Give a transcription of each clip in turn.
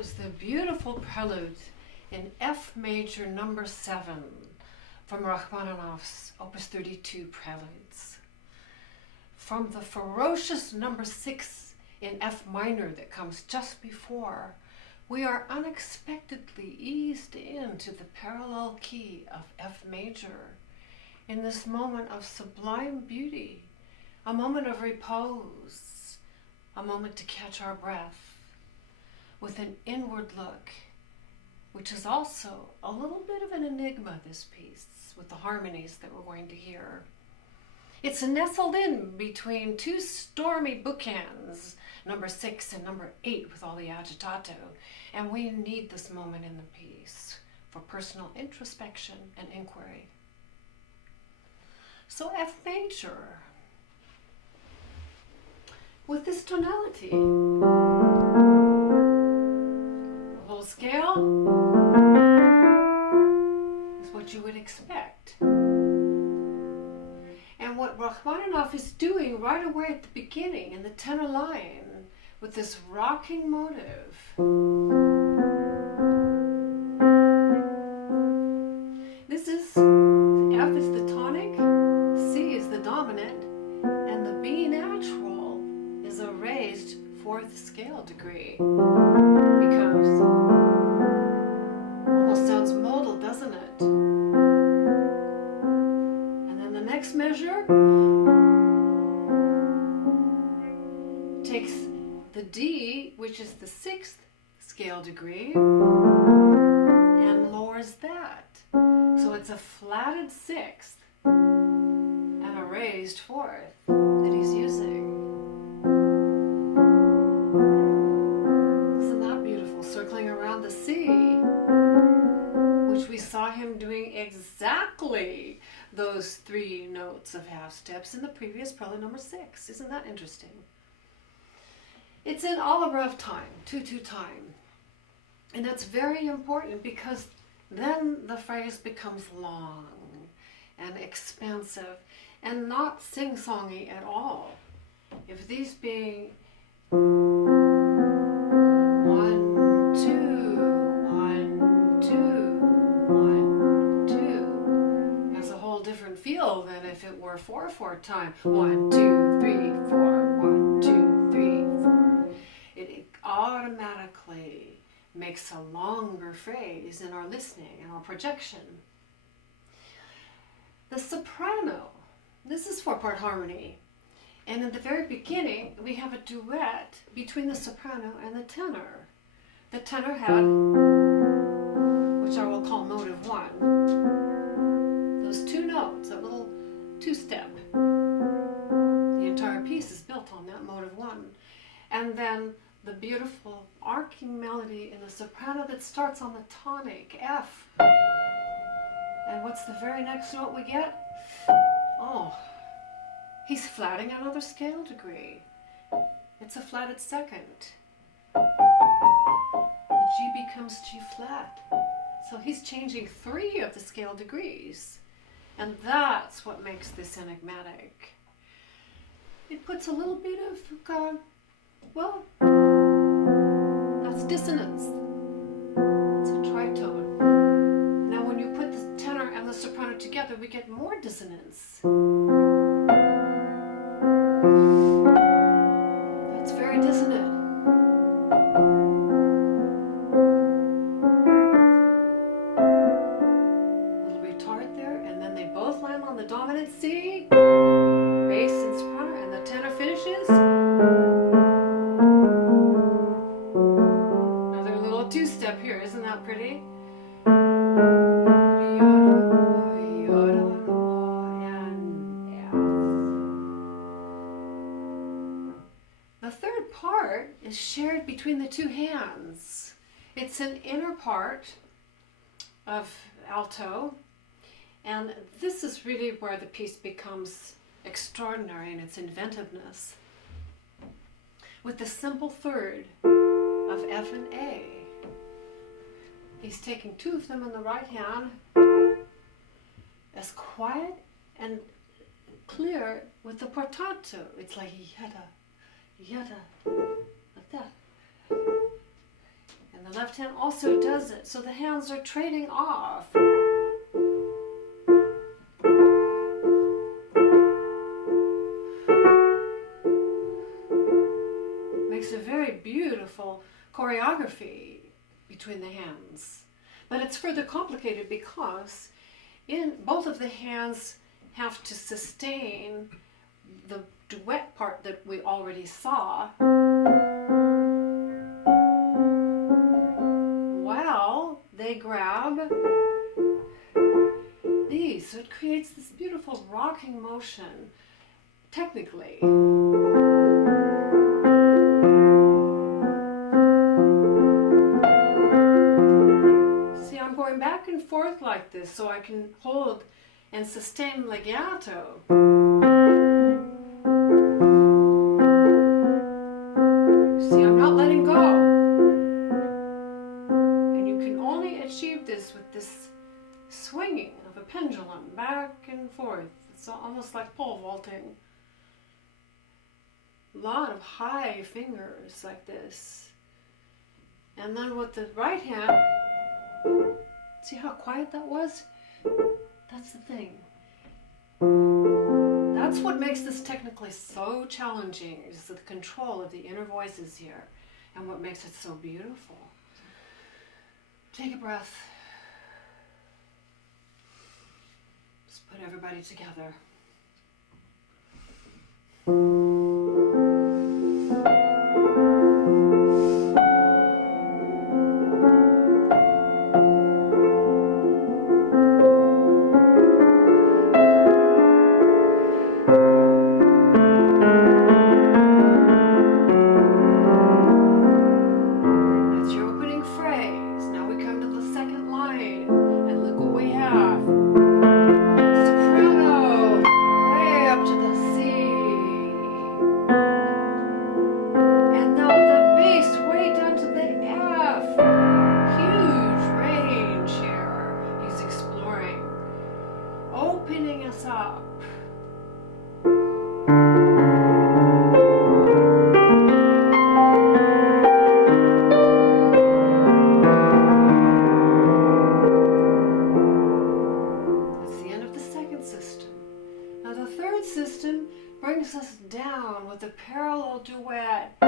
was the beautiful prelude in F major number 7 from Rachmaninoff's Opus 32 Preludes. From the ferocious number 6 in F minor that comes just before, we are unexpectedly eased into the parallel key of F major in this moment of sublime beauty, a moment of repose, a moment to catch our breath, with an inward look, which is also a little bit of an enigma, this piece, with the harmonies that we're going to hear. It's nestled in between two stormy bookends, number 6 and number 8, with all the agitato, and we need this moment in the piece for personal introspection and inquiry. So F major, with this tonality, whole scale is what you would expect. And what Rachmaninoff is doing right away at the beginning in the tenor line with this rocking motive, this is F is the tonic, C is the dominant, and the B natural is a raised 4th scale degree. Becomes almost sounds modal, doesn't it? And then the next measure takes the D, which is the 6th scale degree, and lowers that. So it's a flatted 6th and a raised 4th that he's using. Circling around the C, which we saw him doing exactly those 3 notes of half steps in the previous prelude number 6. Isn't that interesting? It's in Oliver time, 2/2 time. And that's very important because then the phrase becomes long and expansive and not sing-songy at all. If these being 1, 2, 1, 2, 1, 2 has a whole different feel than if it were 4/4 time. 1, 2, 3, 4, 1, 2, 3, 4. It automatically makes a longer phrase in our listening and our projection. The soprano, this is 4-part harmony. And in the very beginning, we have a duet between the soprano and the tenor. The tenor had, which I will call motive 1, those 2 notes, that little 2-step. The entire piece is built on that motive 1. And then the beautiful arcing melody in the soprano that starts on the tonic, F. And what's the very next note we get? Oh, he's flatting another scale degree. It's a flatted 2nd. G becomes G flat. So he's changing 3 of the scale degrees. And that's what makes this enigmatic. It puts a little bit of, well, that's dissonance. It's a tritone. Now when you put the tenor and the soprano together, we get more dissonance. That's very dissonant. On the dominant C, bass and soprano, and the tenor finishes. Another little 2-step here, isn't that pretty? And F. The third part is shared between the 2 hands. It's an inner part of alto. And this is really where the piece becomes extraordinary in its inventiveness. With the simple third of F and A. He's taking 2 of them in the right hand, as quiet and clear with the portato. It's like yada, yada, like that. And the hand also does it. So the hands are trading off. Makes a very beautiful choreography between the hands. But it's further complicated because in both of the hands have to sustain the duet part that we already saw. Well, they grab these, so it creates this beautiful rocking motion, technically. See, I'm going back and forth like this so I can hold and sustain legato. See, I'm not letting go. And you can only achieve this with this swinging of a pendulum back and forth. It's almost like pole vaulting. A lot of high fingers like this. And then with the right hand, see how quiet that was? That's the thing. That's what makes this technically so challenging, is the control of the inner voices here, and what makes it so beautiful. Take a breath. Just put everybody together. Brings us down with a parallel duet.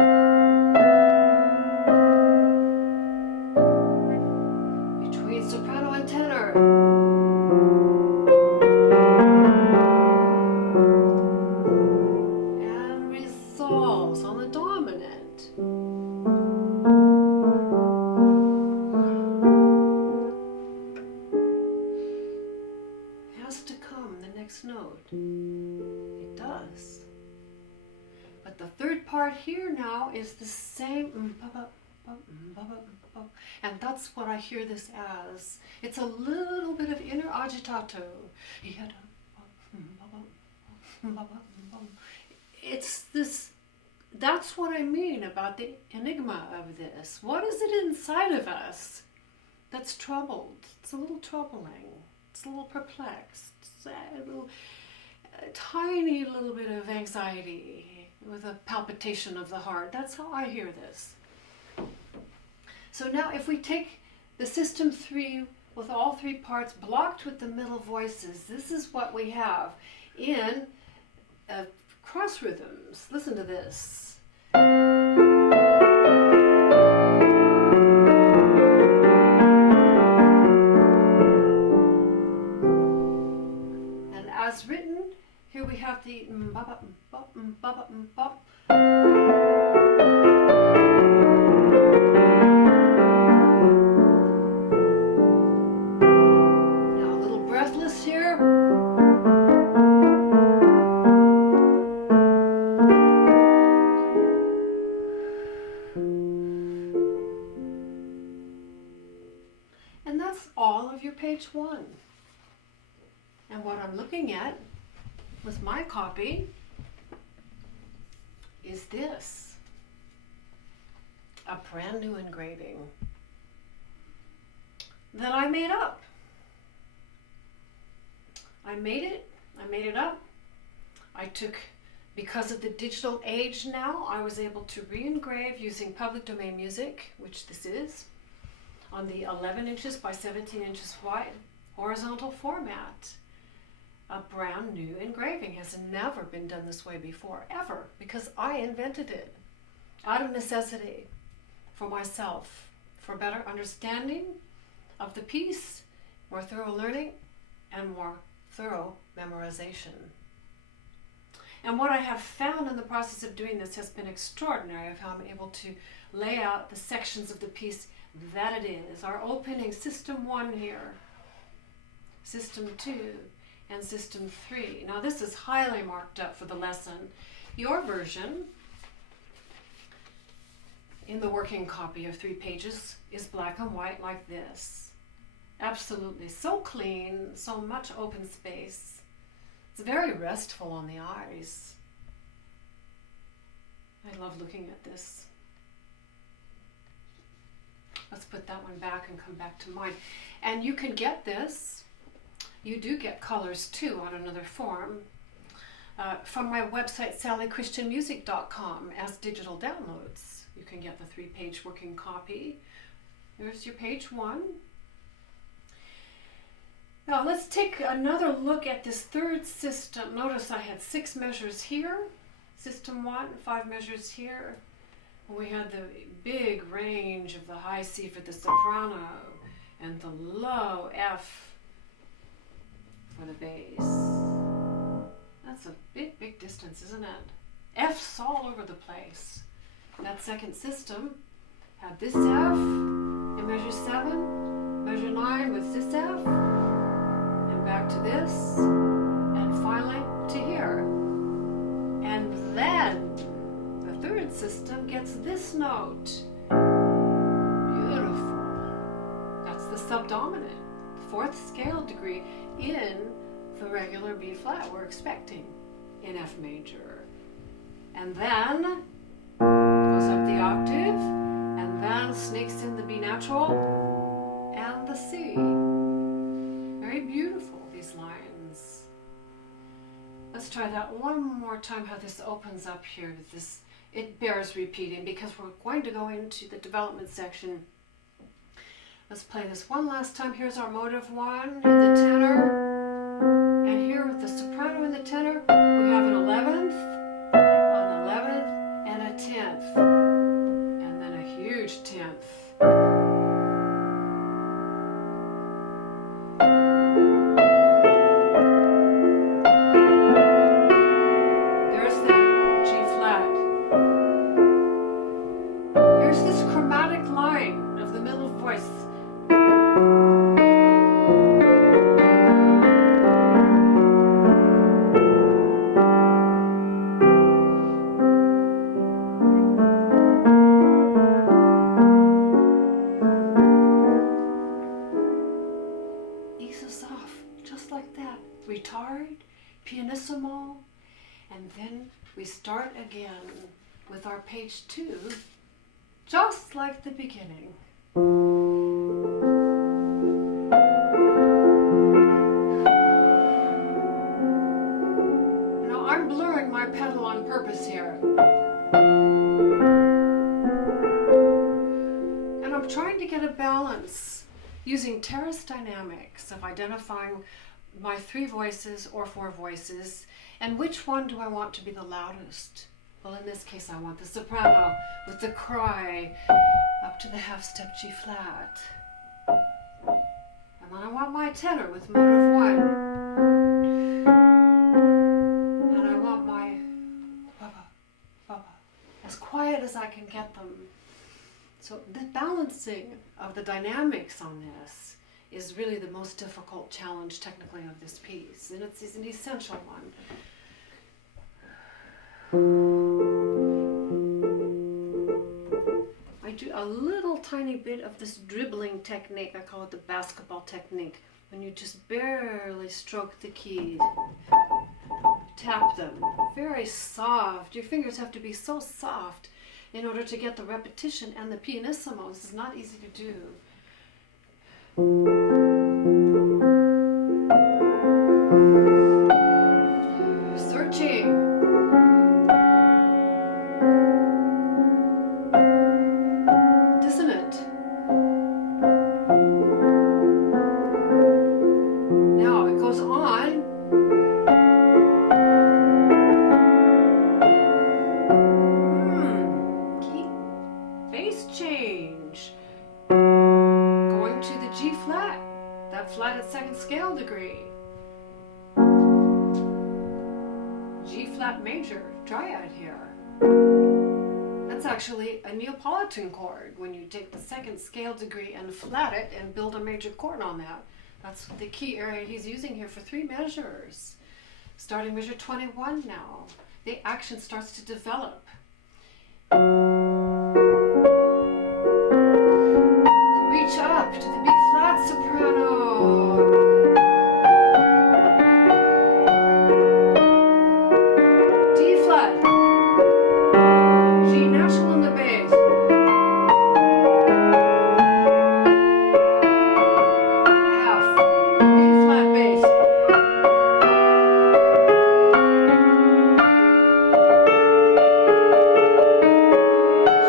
Between soprano and tenor. And resolves on the dominant. Has to come the next note. It does. But the third part here now is the same, and that's what I hear this as. It's a little bit of inner agitato. It's this, that's what I mean about the enigma of this. What is it inside of us that's troubled? It's a little troubling. It's a little perplexed. It's a tiny little bit of anxiety with a palpitation of the heart. That's how I hear this. So now if we take the system 3 with all 3 parts blocked with the middle voices, this is what we have in cross rhythms. Listen to this. And as written, here we have the now a little breathless here. And that's all of your page 1. And what I'm looking at with my copy is this, a brand new engraving that I made up. I made it up. I took, because of the digital age now, I was able to re-engrave using public domain music, which this is. on the 11 inches by 17 inches wide horizontal format. A brand new engraving has never been done this way before, ever, because I invented it out of necessity for myself, for better understanding of the piece, more thorough learning, and more thorough memorization. And what I have found in the process of doing this has been extraordinary, of how I'm able to lay out the sections of the piece that it is. Our opening System 1 here, System 2, and System 3. Now this is highly marked up for the lesson. Your version, in the working copy of 3 pages, is black and white like this. Absolutely so clean, so much open space. It's very restful on the eyes. I love looking at this. Let's put that one back and come back to mine. And you can get this. You do get colors too on another form from my website sallychristianmusic.com as digital downloads. You can get the 3-page working copy. There's your page 1. Now let's take another look at this third system. Notice I had 6 measures here, System 1, 5 measures here. We had the big range of the high C for the soprano and the low F for the bass. That's a big distance, isn't it? F's all over the place. That second system had this F in measure 7, measure 9 with this F, and back to this, and finally to here. And then the third system gets this note. Beautiful. That's the subdominant, the 4th scale degree in the regular B flat we're expecting in F major. And then goes up the octave, and then sneaks in the B natural and the C. Very beautiful, these lines. Let's try that one more time, how this opens up here. It bears repeating because we're going to go into the development section. Let's play this one last time. Here's our motive 1 in the tenor. And here with the soprano in the tenor, we have an 11th, an 11th, and a 10th. And then a huge 10th. There's that G flat. Here's this chromatic line of the middle voice. Eases off, just like that. Retard, pianissimo, and then we start again with our page 2, just like the beginning. Now I'm blurring my pedal on purpose here. And I'm trying to get a balance using terrace dynamics of identifying my 3 voices or 4 voices, and which one do I want to be the loudest. Well, in this case, I want the soprano with the cry up to the half step G flat. And then I want my tenor with motive 1. And I want my ba-ba as quiet as I can get them. So the balancing of the dynamics on this is really the most difficult challenge technically of this piece, and it's an essential one. I do a little tiny bit of this dribbling technique. I call it the basketball technique, when you just barely stroke the keys, tap them, very soft. Your fingers have to be so soft in order to get the repetition and the pianissimo. This is not easy to do. Searching. Dissonant. change. Going to the G flat, that flat at second scale degree. G flat major, triad here. That's actually a Neapolitan chord when you take the second scale degree and flat it and build a major chord on that. That's the key area he's using here for 3 measures. Starting measure 21 now, the action starts to develop. Reach up to the big flat soprano. D flat. G natural in the bass. F. B flat bass.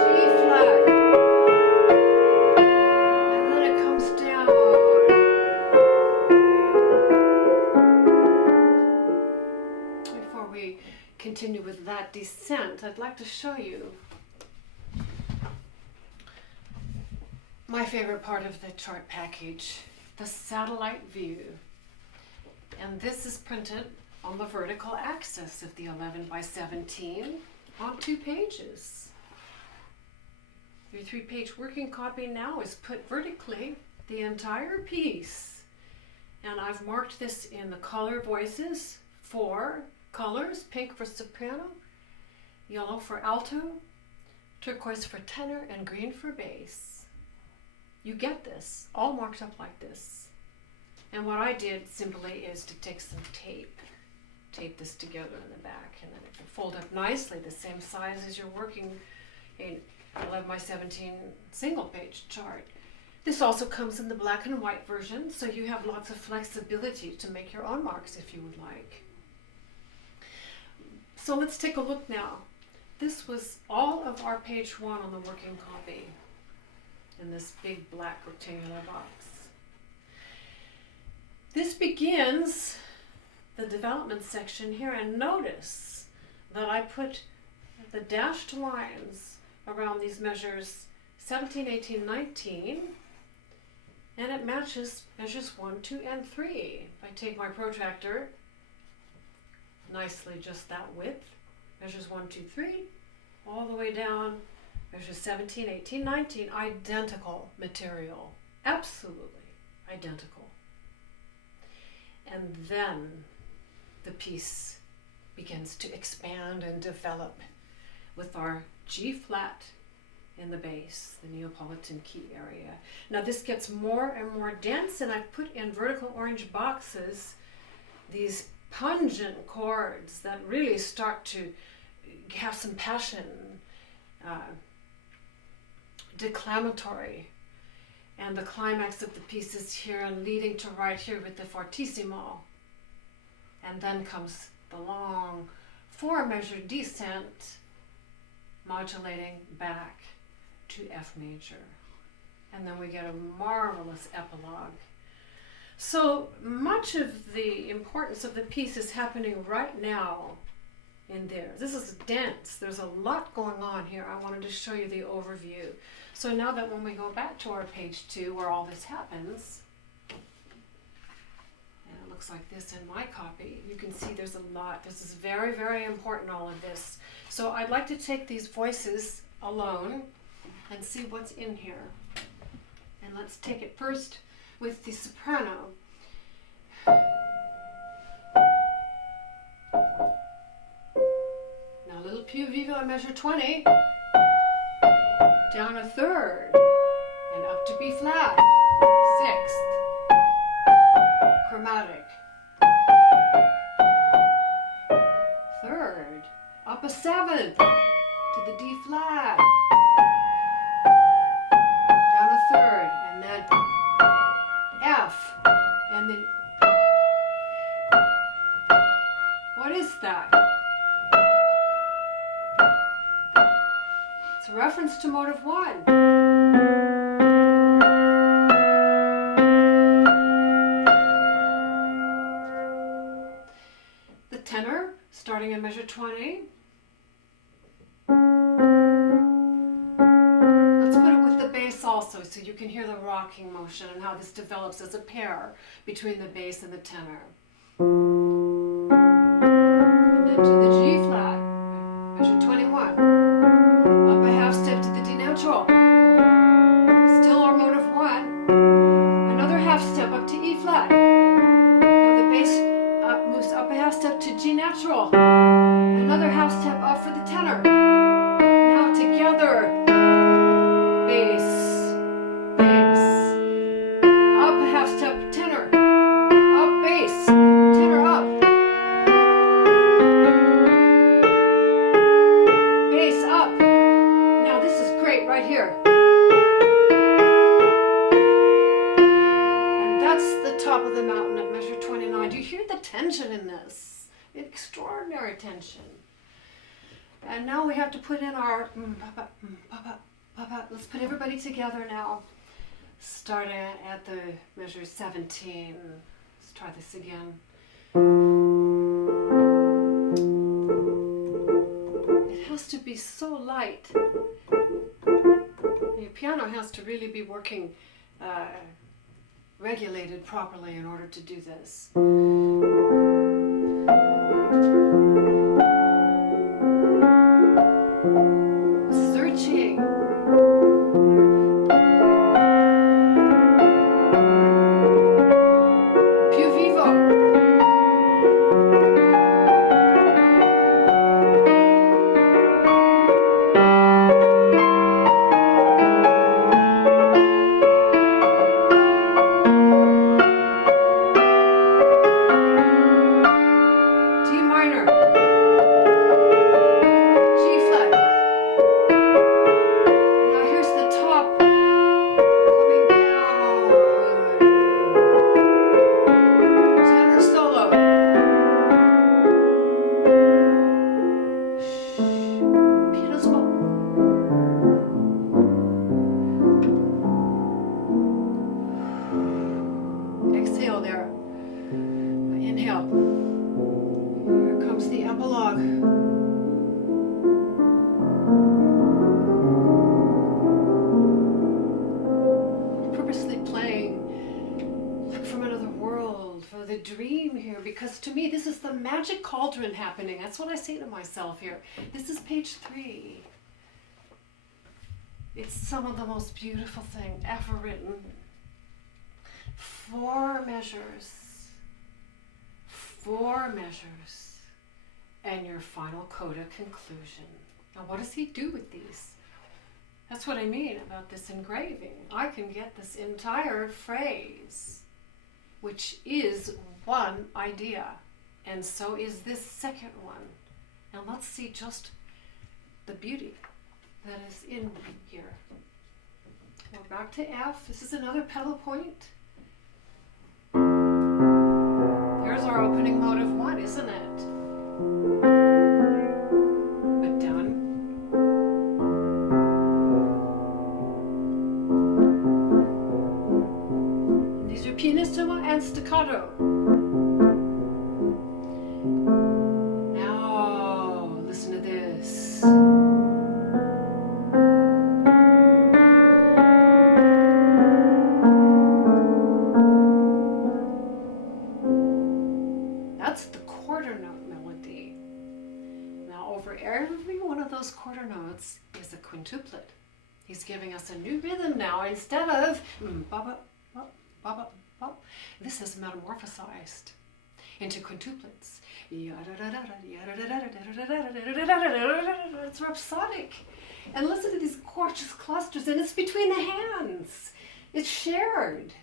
G flat. And then it comes down. Before we continue with that descent, I'd like to show you my favorite part of the chart package, the satellite view. And this is printed on the vertical axis of the 11 by 17 on 2 pages. Your 3-page working copy now is put vertically, the entire piece. And I've marked this in the color voices, 4 colors, pink for soprano, yellow for alto, turquoise for tenor, and green for bass. You get this, all marked up like this. And what I did simply is to take some tape this together in the back, and then it can fold up nicely, the same size as you're working in 11 by 17 single page chart. This also comes in the black and white version, so you have lots of flexibility to make your own marks if you would like. So let's take a look now. This was all of our page 1 on the working copy in this big black rectangular box. This begins the development section here, and notice that I put the dashed lines around these measures 17, 18, 19, and it matches measures 1, 2, and 3. If I take my protractor, nicely just that width, measures 1, 2, 3, all the way down, measures 17, 18, 19, identical material, absolutely identical. And then the piece begins to expand and develop with our G flat in the bass, the Neapolitan key area. Now this gets more and more dense, and I've put in vertical orange boxes these pungent chords that really start to have some passion, declamatory. And the climax of the piece is here, and leading to right here with the fortissimo. And then comes the long 4-measure descent, modulating back to F major. And then we get a marvelous epilogue. So much of the importance of the piece is happening right now in there. This is dense. There's a lot going on here. I wanted to show you the overview. So now that when we go back to our page 2 where all this happens, and it looks like this in my copy, you can see there's a lot. This is very, very important, all of this. So I'd like to take these voices alone and see what's in here. And let's take it first with the soprano. Now a little più vivo on measure 20, down a third, and up to B flat, 6th, chromatic, 3rd, up a 7th, to the D flat, down a 3rd, and then F, and then, what is that? It's a reference to motive 1. The tenor, starting in measure 20. Let's put it also, so you can hear the rocking motion and how this develops as a pair between the bass and the tenor. And then to the G flat, measure 21. Up a half step to the D natural. Still our motive 1. Another half step up to E flat. Now the bass moves up a half step to G natural. Another half step up for the tenor. Now together. Bass, bass, up a half step, tenor, up, bass, tenor, up, bass, up. Now this is great right here. And that's the top of the mountain at measure 29. Do you hear the tension in this? Extraordinary tension. And now we have to put in our let's put everybody together now. Starting at the measure 17. Let's try this again. It has to be so light. Your piano has to really be working regulated properly in order to do this. Searching. Exhale there. Inhale. Here comes the epilog. Purposely playing like from another world, for the dream here, because to me this is the magic cauldron happening. That's what I say to myself here. This is page 3. It's some of the most beautiful thing ever written. 4 measures, 4 measures, and your final coda conclusion. Now what does he do with these? That's what I mean about this engraving. I can get this entire phrase, which is one idea, and so is this second one. Now let's see just the beauty that is in here. We're back to F. This is another pedal point. There's our opening motive 1, isn't it? But done. These are pianissimo and staccato. Now, listen to this. That's the quarter note melody. Now over every one of those quarter notes is a quintuplet. He's giving us a new rhythm now instead of ba-ba, ba, ba-ba, ba. This is metamorphosized into quintuplets. It's rhapsodic. And listen to these gorgeous clusters, and it's between the hands. It's shared.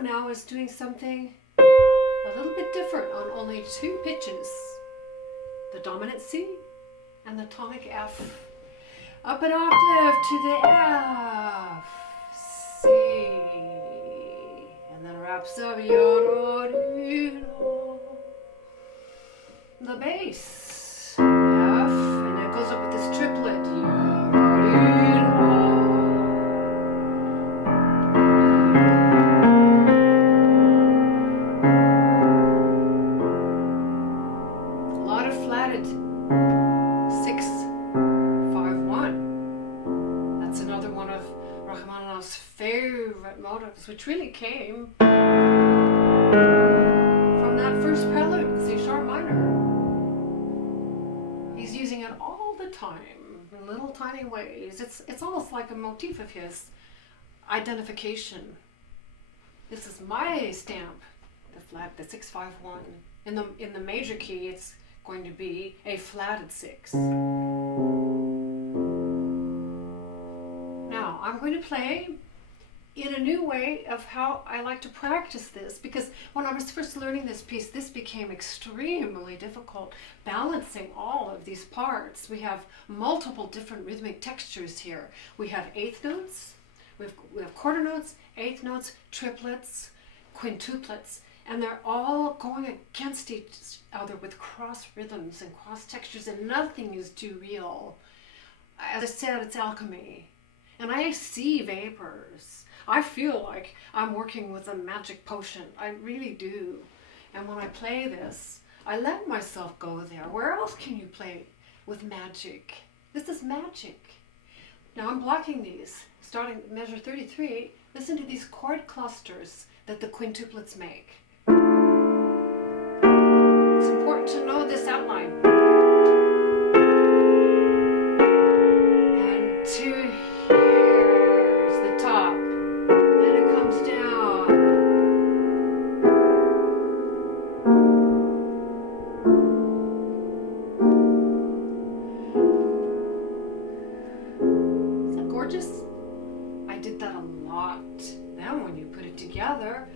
Now is doing something a little bit different on only 2 pitches, the dominant C and the tonic F. Up an octave to the F, C, and then Rhapsody, the bass, F, and it goes up with this triplet. Rachmaninoff's favorite motives, which really came from that first prelude in C sharp minor. He's using it all the time in little tiny ways. It's almost like a motif of his identification. This is my stamp, the flat, the 6-5-1. In the major key, it's going to be a flatted 6. Now, I'm going to play in a new way of how I like to practice this, because when I was first learning this piece, this became extremely difficult, balancing all of these parts. We have multiple different rhythmic textures here. We have eighth notes, we have quarter notes, eighth notes, triplets, quintuplets, and they're all going against each other with cross rhythms and cross textures, and nothing is too real. As I said, it's alchemy. And I see vapors. I feel like I'm working with a magic potion. I really do. And when I play this, I let myself go there. Where else can you play with magic? This is magic. Now I'm blocking these. Starting measure 33, listen to these chord clusters that the quintuplets make. It's important to know this outline. And to here's the top. Then it comes down. Is that gorgeous? I did that a lot. Then when you put it together,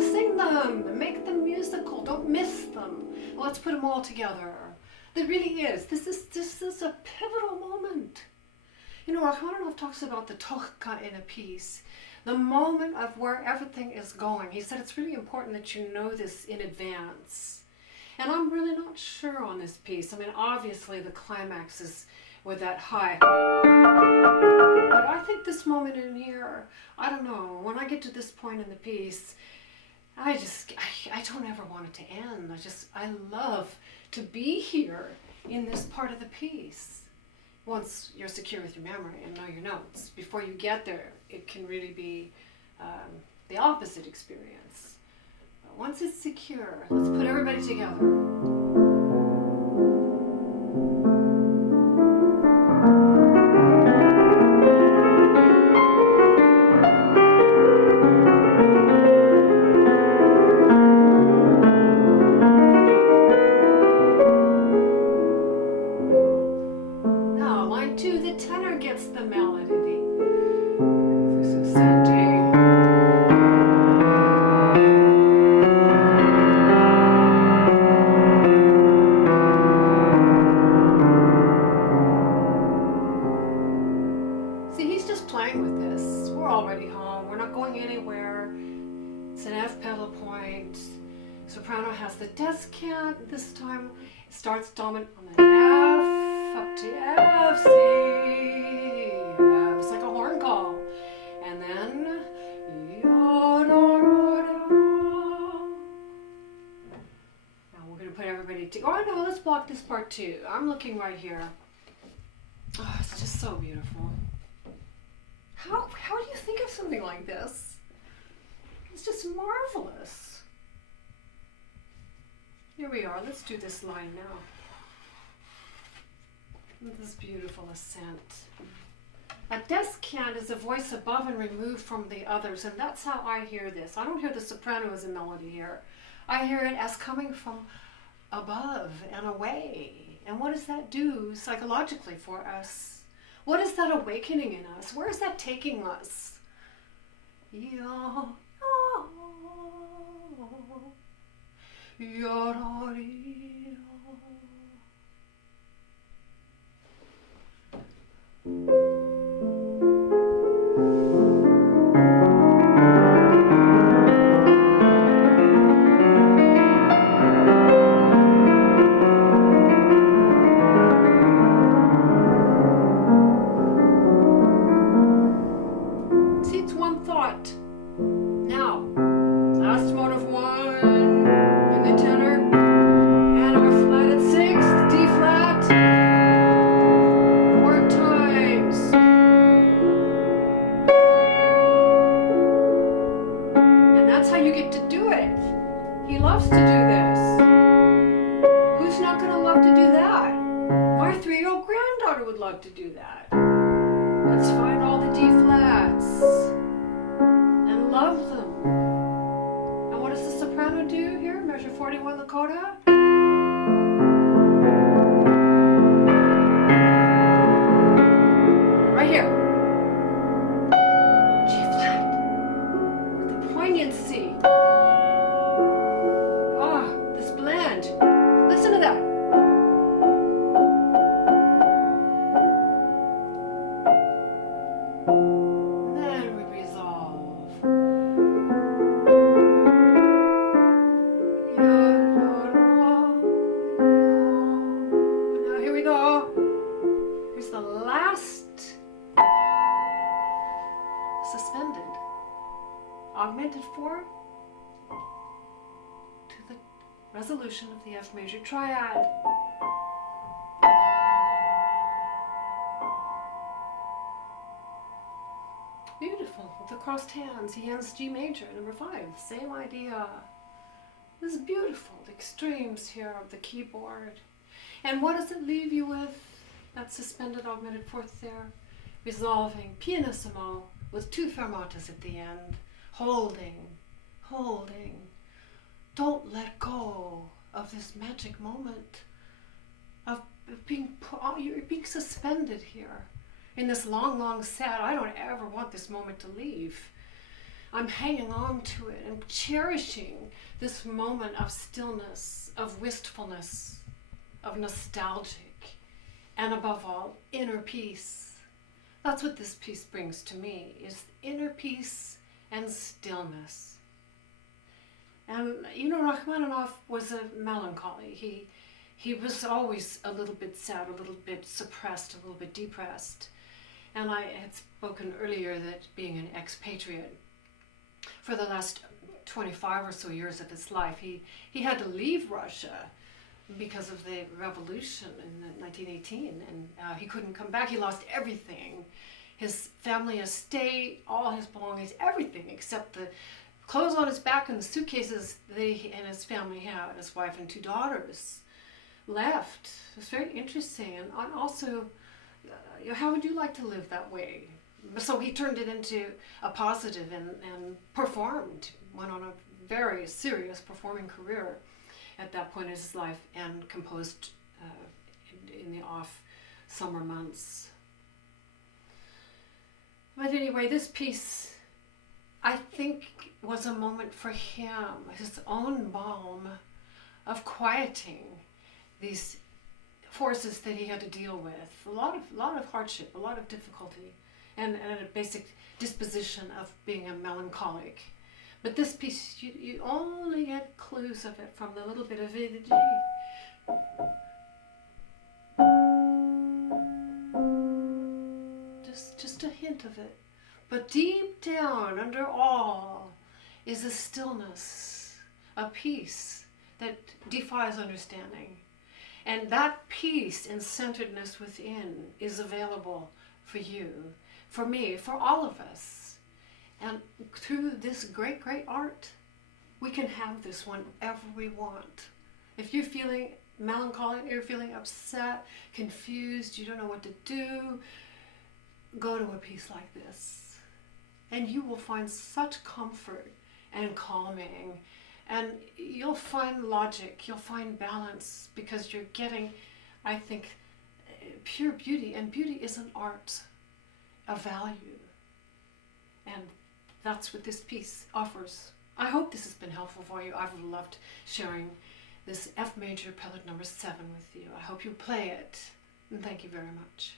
sing them, make them musical, don't miss them. Let's put them all together. There really is. This is a pivotal moment. You know, Rachmaninoff talks about the tochka in a piece, the moment of where everything is going. He said it's really important that you know this in advance. And I'm really not sure on this piece. I mean, obviously the climax is with that high. But I think this moment in here, I don't know, when I get to this point in the piece, I don't ever want it to end. I love to be here in this part of the piece. Once you're secure with your memory and know your notes, before you get there, it can really be the opposite experience. But once it's secure, let's put everybody together. Soprano has the descant. This time it starts dominant on the F up to F, C, F. It's like a horn call. And then now we're going to put everybody to. Oh no, let's block this part too. I'm looking right here. Oh, it's just so beautiful. How do you think of something like this? It's just marvelous. Here we are. Let's do this line now. This beautiful ascent. A descant is a voice above and removed from the others, and that's how I hear this. I don't hear the soprano as a melody here. I hear it as coming from above and away. And what does that do psychologically for us? What is that awakening in us? Where is that taking us? Yeah. Let's find all the D flats and love them. And what does the soprano do here? Measure 41 Lakota. Right here. G flat. With the poignancy. Ah, this blend. Listen to that. Then we resolve. Now here we go. Here's the last suspended, augmented form to the resolution of the F major triad. Beautiful, with the crossed hands. He hands G major, number 5, same idea. This is beautiful, the extremes here of the keyboard. And what does it leave you with? That suspended augmented fourth there. Resolving, pianissimo, with 2 fermatas at the end. Holding, holding. Don't let go of this magic moment of being, you're being suspended here. In this long, long set, I don't ever want this moment to leave. I'm hanging on to it and cherishing this moment of stillness, of wistfulness, of nostalgic, and above all, inner peace. That's what this piece brings to me, is inner peace and stillness. And you know, Rachmaninoff was a melancholy. He was always a little bit sad, a little bit suppressed, a little bit depressed. And I had spoken earlier that being an expatriate, for the last 25 or so years of his life, he had to leave Russia because of the revolution in 1918, and he couldn't come back. He lost everything, his family estate, all his belongings, everything except the clothes on his back and the suitcases they and his family had. His wife and 2 daughters left. It was very interesting, and also, how would you like to live that way? So he turned it into a positive and performed, went on a very serious performing career at that point in his life, and composed in the off summer months. But anyway, this piece, I think, was a moment for him, his own balm of quieting these forces that he had to deal with. A lot of hardship, a lot of difficulty, and a basic disposition of being a melancholic. But this piece, you only get clues of it from the little bit of it. Just a hint of it. But deep down, under all, is a stillness, a peace that defies understanding. And that peace and centeredness within is available for you, for me, for all of us. And through this great, great art, we can have this whenever we want. If you're feeling melancholy, you're feeling upset, confused, you don't know what to do, go to a piece like this. And you will find such comfort and calming. And you'll find logic, you'll find balance, because you're getting, I think, pure beauty. And beauty is an art, a value. And that's what this piece offers. I hope this has been helpful for you. I've loved sharing this F major Prelude number 7 with you. I hope you play it. And thank you very much.